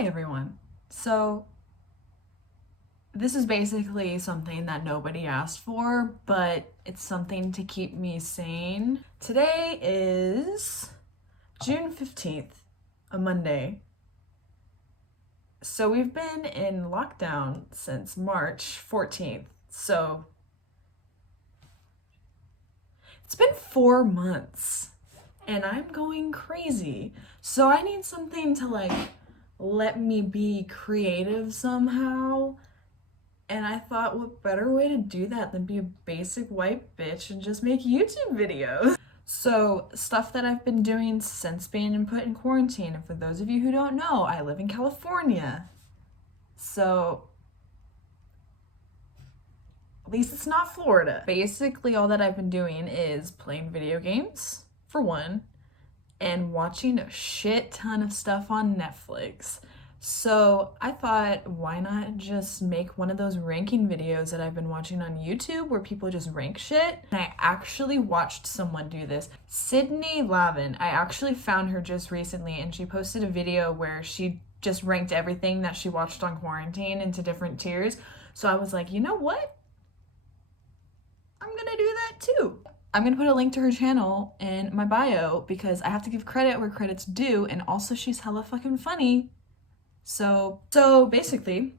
Hi everyone. So this is basically something that nobody asked for, but it's something to keep me sane. Today is June 15th, a Monday. So we've been in lockdown since March 14th. So it's been 4 months and I'm going crazy. So I need something to let me be creative somehow. And I thought, what better way to do that than be a basic white bitch and just make YouTube videos? So, stuff that I've been doing since being put in quarantine. And for those of you who don't know, I live in California. So, at least it's not Florida. Basically, all that I've been doing is playing video games, for one, and watching a shit ton of stuff on Netflix. So I thought, why not just make one of those ranking videos that I've been watching on YouTube where people just rank shit? And I actually watched someone do this. Sydney Lavin, I actually found her just recently and she posted a video where she just ranked everything that she watched on quarantine into different tiers. So I was like, you know what? I'm gonna do that too. I'm gonna put a link to her channel in my bio because I have to give credit where credit's due, and also she's hella fucking funny. So basically,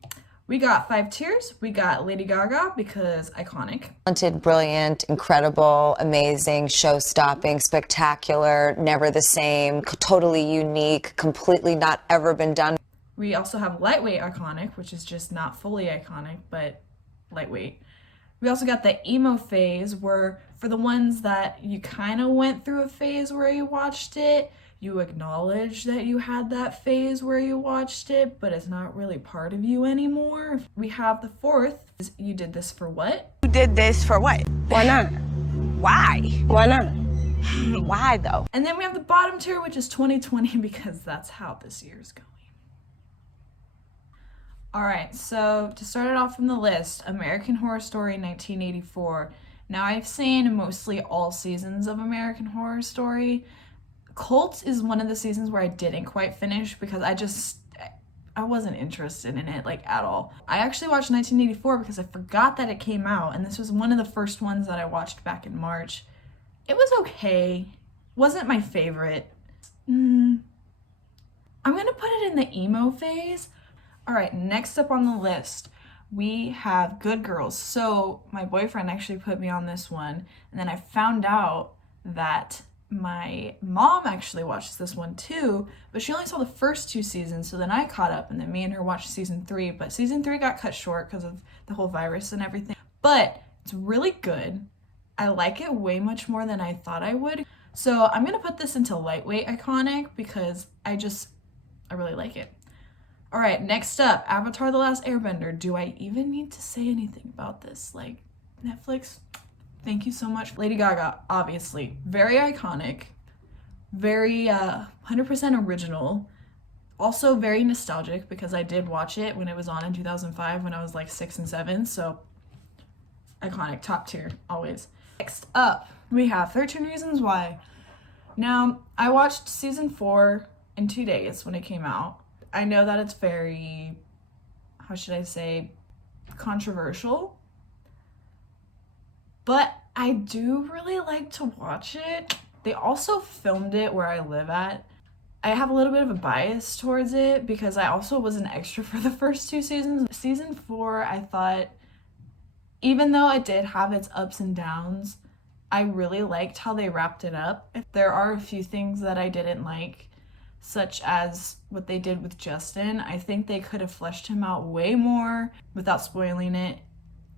we got 5 tiers. We got Lady Gaga because iconic. Talented, brilliant, incredible, amazing, show-stopping, spectacular, never the same, totally unique, completely not ever been done. We also have lightweight iconic, which is just not fully iconic, but lightweight. We also got the emo phase where for the ones that you kind of went through a phase where you watched it, you acknowledge that you had that phase where you watched it, but it's not really part of you anymore. We have the 4th, is you did this for what? You did this for what? Why not? Why? Why not? Why though? And then we have the bottom tier, which is 2020, because that's how this year's going. All right, so to start it off from the list, American Horror Story 1984. Now I've seen mostly all seasons of American Horror Story. Cult is one of the seasons where I didn't quite finish because I wasn't interested in it at all. I actually watched 1984 because I forgot that it came out, and this was one of the first ones that I watched back in March. It was okay. Wasn't my favorite. I'm gonna put it in the emo phase. All right, next up on the list, we have Good Girls. So my boyfriend actually put me on this one, and then I found out that my mom actually watched this one too, but she only saw the first 2 seasons, so then I caught up, and then me and her watched season 3, but season 3 got cut short because of the whole virus and everything. But it's really good. I like it way much more than I thought I would. So I'm gonna put this into lightweight iconic because I really like it. All right, next up, Avatar: The Last Airbender. Do I even need to say anything about this? Netflix, thank you so much. Lady Gaga, obviously, very iconic, very 100% original, also very nostalgic because I did watch it when it was on in 2005 when I was 6 and 7, so iconic, top tier, always. Next up, we have 13 Reasons Why. Now, I watched season 4 in 2 days when it came out. I know that it's very, how should I say, controversial, but I do really like to watch it. They also filmed it where I live at. I have a little bit of a bias towards it because I also was an extra for the first 2 seasons. Season 4, I thought, even though it did have its ups and downs, I really liked how they wrapped it up. There are a few things that I didn't like, such as what they did with Justin. I think they could have fleshed him out way more without spoiling it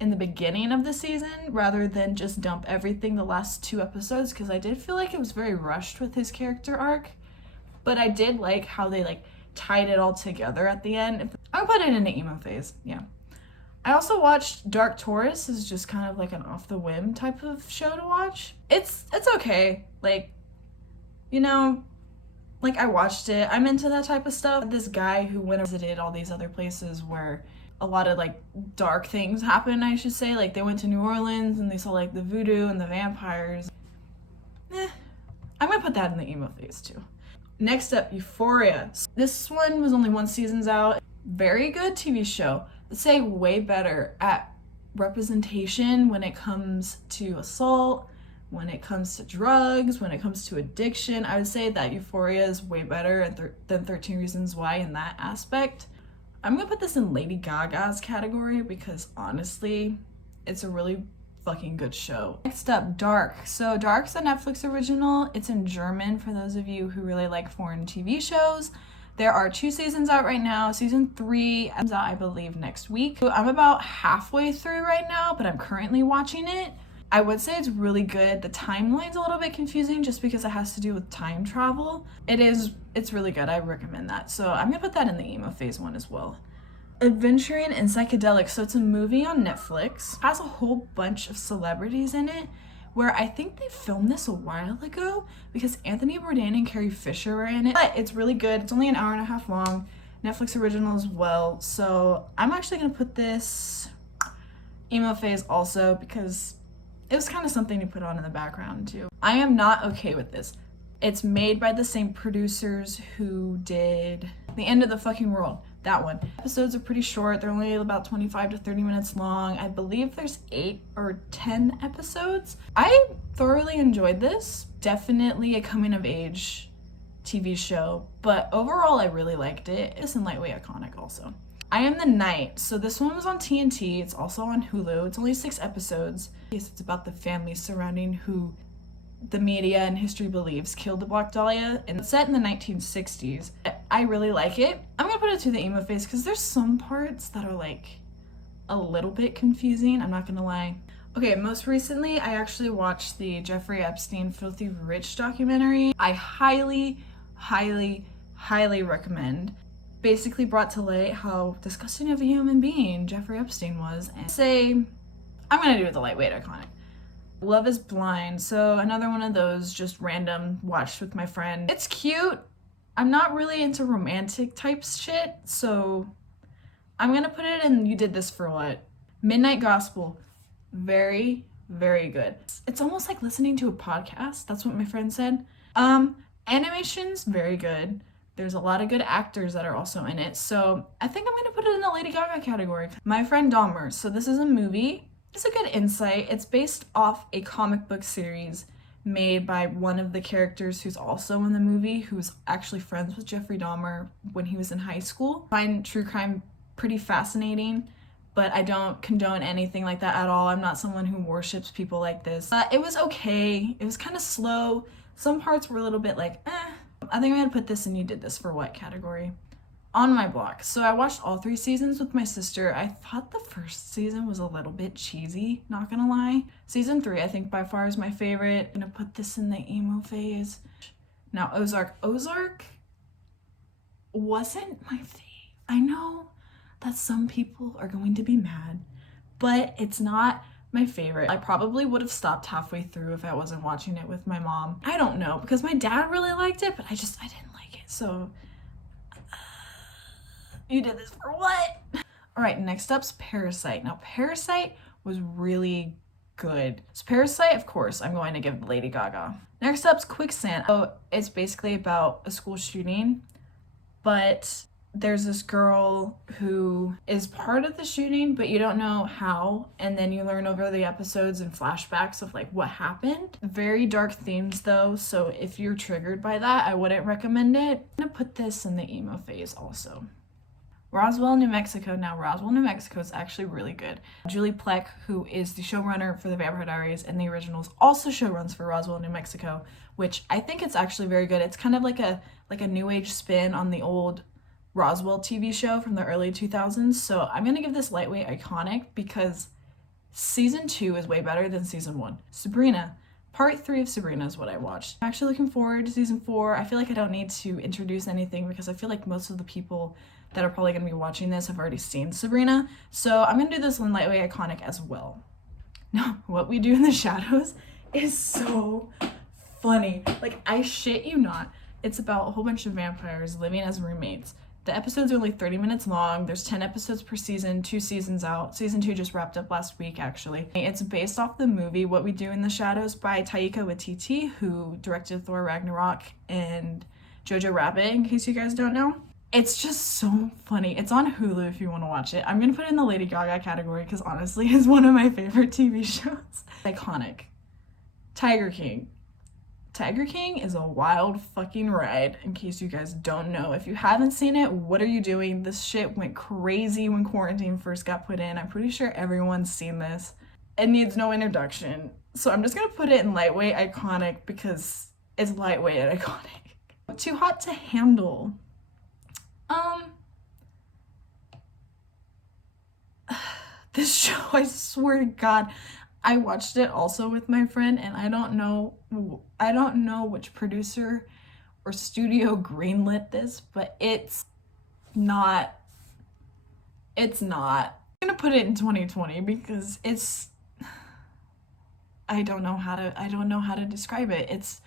in the beginning of the season rather than just dump everything the last 2 episodes, because I did feel like it was very rushed with his character arc. But I did like how they tied it all together at the end. I'll put it in the emo phase, yeah. I also watched Dark Taurus as just kind of an off the whim type of show to watch. It's okay. I watched it. I'm into that type of stuff. This guy who went and visited all these other places where a lot of dark things happen, I should say. They went to New Orleans and they saw the voodoo and the vampires. I'm gonna put that in the emo phase too. Next up, Euphoria. This one was only 1 season's out. Very good TV show. Let's say way better at representation when it comes to assault, when it comes to drugs, when it comes to addiction. I would say that Euphoria is way better than 13 Reasons Why in that aspect. I'm gonna put this in Lady Gaga's category because honestly, it's a really fucking good show. Next up, Dark. So Dark's a Netflix original. It's in German for those of you who really like foreign TV shows. There are 2 seasons out right now. Season 3 comes out, I believe, next week. I'm about halfway through right now, but I'm currently watching it. I would say it's really good. The timeline's a little bit confusing just because it has to do with time travel. It's really good. I recommend that. So I'm gonna put that in the emo phase one as well. Adventuring in Psychedelics. So it's a movie on Netflix. It has a whole bunch of celebrities in it, where I think they filmed this a while ago because Anthony Bourdain and Carrie Fisher were in it. But it's really good. It's only an hour and a half long. Netflix original as well. So I'm actually gonna put this emo phase also because it was kind of something to put on in the background too. I am not okay with this. It's made by the same producers who did The End of the Fucking World. That one. Episodes are pretty short. They're only about 25 to 30 minutes long. I believe there's 8 or 10 episodes. I thoroughly enjoyed this. Definitely a coming of age TV show, but overall I really liked it. It's in Lightweight Iconic also. I Am the Night. So this one was on TNT. It's also on Hulu. It's only 6 episodes. It's about the family surrounding who the media and history believes killed the Black Dahlia, and it's set in the 1960s. I really like it. I'm gonna put it to the emo phase because there's some parts that are like a little bit confusing, I'm not gonna lie. Okay, most recently I actually watched the Jeffrey Epstein Filthy Rich documentary. I highly recommend. Basically brought to light how disgusting of a human being Jeffrey Epstein was, and say I'm gonna do it the Lightweight Iconic. Love is Blind. So another one of those just random watched with my friend. It's cute. I'm not really into romantic type shit, so I'm gonna put it in You Did This For What. Midnight Gospel. Very good. It's almost like listening to a podcast. That's what my friend said. Animation's very good. There's a lot of good actors that are also in it, so I think I'm gonna put it in the Lady Gaga category. My Friend Dahmer. So this is a movie. It's a good insight. It's based off a comic book series made by one of the characters who's also in the movie, who's actually friends with Jeffrey Dahmer when he was in high school. I find true crime pretty fascinating, but I don't condone anything like that at all. I'm not someone who worships people like this. It was okay. It was kind of slow. Some parts were a little bit like, I think I'm gonna put this in You Did This For What category. On My Block. So I watched all 3 seasons with my sister. I thought the first season was a little bit cheesy, not gonna lie. Season 3 I think by far is my favorite. I'm gonna put this in the emo phase. Now Ozark. Ozark wasn't my thing. I know that some people are going to be mad, but it's not my favorite. I probably would have stopped halfway through if I wasn't watching it with my mom. I don't know, because my dad really liked it, but I didn't like it. So You Did This For What? All right, next up's Parasite. Now, Parasite was really good. So Parasite, of course, I'm going to give Lady Gaga. Next up's Quicksand. So it's basically about a school shooting, but there's this girl who is part of the shooting, but you don't know how, and then you learn over the episodes and flashbacks of like what happened. Very dark themes though, so if you're triggered by that, I wouldn't recommend it. I'm gonna put this in the emo phase also. Roswell, New Mexico. Now, Roswell, New Mexico is actually really good. Julie Plec, who is the showrunner for The Vampire Diaries and the originals, also showruns for Roswell, New Mexico, which I think it's actually very good. It's kind of like a new age spin on the old Roswell TV show from the early 2000s. So I'm gonna give this Lightweight Iconic because season 2 is way better than season 1. Sabrina. Part 3 of Sabrina is what I watched. I'm actually looking forward to season 4. I feel like I don't need to introduce anything because I feel like most of the people that are probably going to be watching this have already seen Sabrina. So I'm going to do this one Lightweight Iconic as well. Now, What We Do in the Shadows is so funny. Like, I shit you not. It's about a whole bunch of vampires living as roommates. The episodes are only 30 minutes long. There's 10 episodes per season, 2 seasons out. Season 2 just wrapped up last week, actually. It's based off the movie What We Do in the Shadows by Taika Waititi, who directed Thor Ragnarok and Jojo Rabbit, in case you guys don't know. It's just so funny. It's on Hulu if you want to watch it. I'm gonna put it in the Lady Gaga category because honestly, it's one of my favorite TV shows. Iconic. Tiger King. Tiger King is a wild fucking ride, in case you guys don't know. If you haven't seen it, what are you doing? This shit went crazy when quarantine first got put in. I'm pretty sure everyone's seen this. It needs no introduction. So I'm just gonna put it in lightweight iconic because it's lightweight and iconic. Too Hot to Handle. This show, I swear to God, I watched it also with my friend, and I don't know which producer or studio greenlit this, but it's not. I'm gonna put it in 2020 because I don't know how to describe it. It's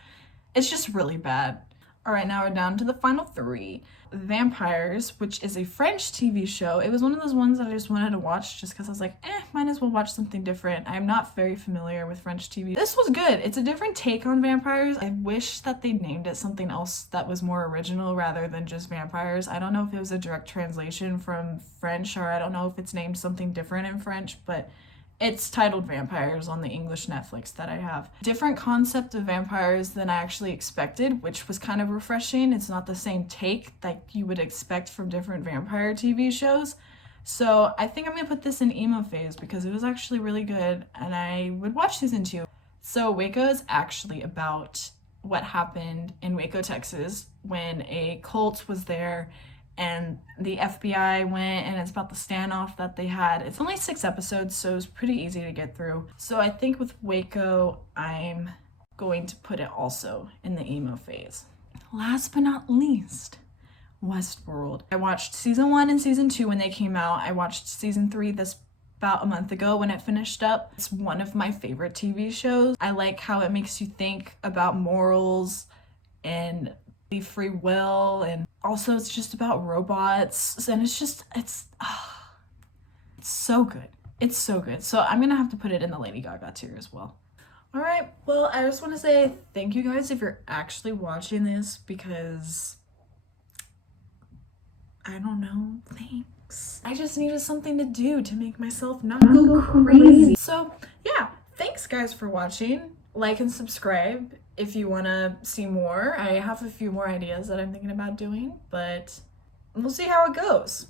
just really bad. All right, now we're down to the final three. Vampires, which is a French TV show. It was one of those ones that I just wanted to watch just because I was like, might as well watch something different. I'm not very familiar with French TV. This was good. It's a different take on vampires. I wish that they named it something else that was more original rather than just vampires. I don't know if it was a direct translation from French, or I don't know if it's named something different in French, but it's titled Vampires on the English Netflix that I have. Different concept of vampires than I actually expected, which was kind of refreshing. It's not the same take that you would expect from different vampire TV shows. So I think I'm gonna put this in emo phase because it was actually really good and I would watch season 2. So Waco is actually about what happened in Waco, Texas when a cult was there and the FBI went, and it's about the standoff that they had. It's only 6 episodes, so it's pretty easy to get through. So I think with Waco, I'm going to put it also in the emo phase. Last but not least, Westworld. I watched season 1 and season 2 when they came out. I watched season 3 this about a month ago when it finished up. It's one of my favorite TV shows. I like how it makes you think about morals and free will, and also it's just about robots, and it's so good. It's so good. So I'm gonna have to put it in the Lady Gaga tier as well. All right, well, I just want to say thank you guys if you're actually watching this, because I don't know, thanks. I just needed something to do to make myself not go crazy. So yeah, thanks guys for watching. Like and subscribe if you want to see more. I have a few more ideas that I'm thinking about doing, but we'll see how it goes.